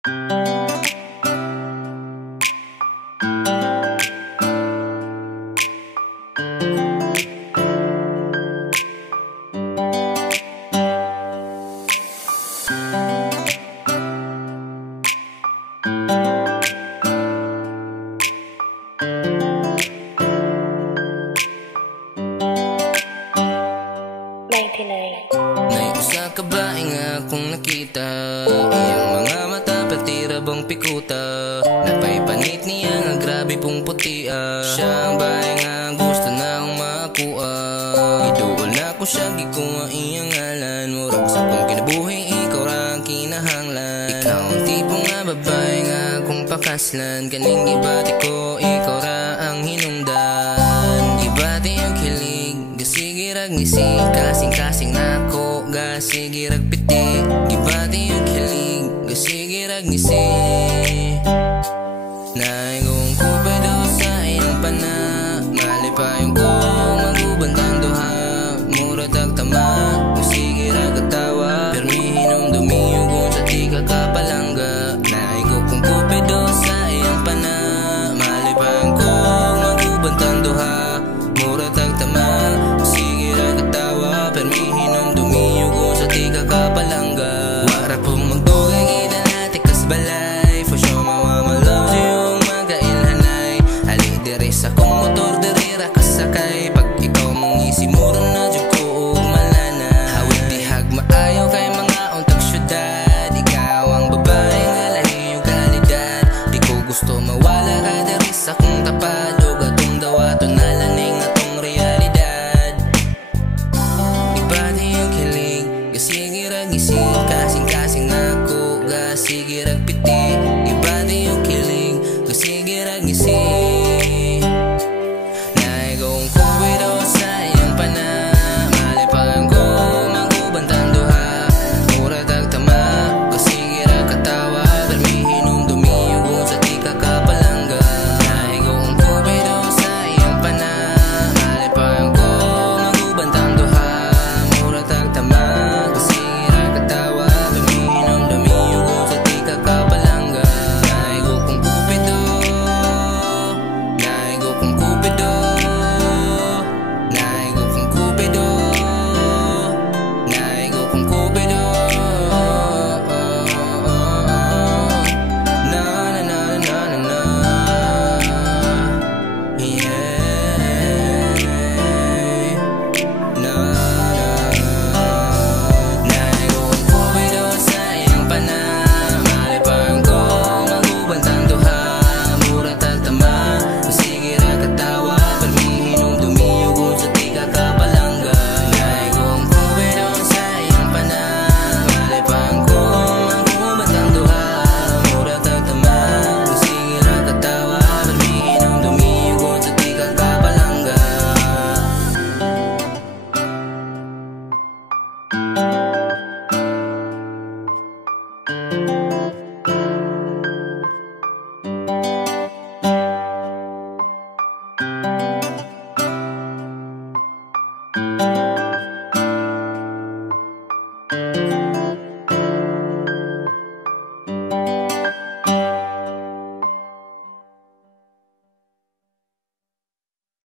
Usa ka ba nga akong nakita, iyang mga mata patira bang pikuta, napay panit niya nga grabe pong putia. Siya ang bahay nga gusto na akong makuha, iduol na ko siya gikuha iyang ngalan. Murag sa kong kinabuhi ikaw ra ang kinahanglan. Ikaw ang tipo nga babae nga akong pakaslan, kaning gibati ko ikaw ra ang hinungdan. Gibati ang kilig gasige rag ngisi, kasing-kasing nako gasige rag piti. Gibati yung kilig gasige rag ngisi, naingong kupay daw sa iyong pana. Mali pa yung kong magubantang duha, mura tagtama gasige rag katawa. Permihinom dumiyugon sa di ka kapalangga, naingong kong kupay daw sa iyong pana. Mali pa yung kong magubantang duha, mura tagtama sige rag katawa. Permihinom dumiyugon sa di ka kapalangga. Wara pong magdugay ginalati kas balay, for sure mawamalaw yung magailhanay. Ali diri sa kong motor diri ra kasakay, pag ikaw mong isimuro na dyan ko og malana. Hawid dihag maayaw kay mga untag syudad, ikaw ang babae nga lahi yung kalidad. Di ko gusto mawala ka diri sa kong tapad, o atong dawato na laning atong realidad. Ibati yung kilig gasige rag isip, kasing-kasing nako gasige rag piti.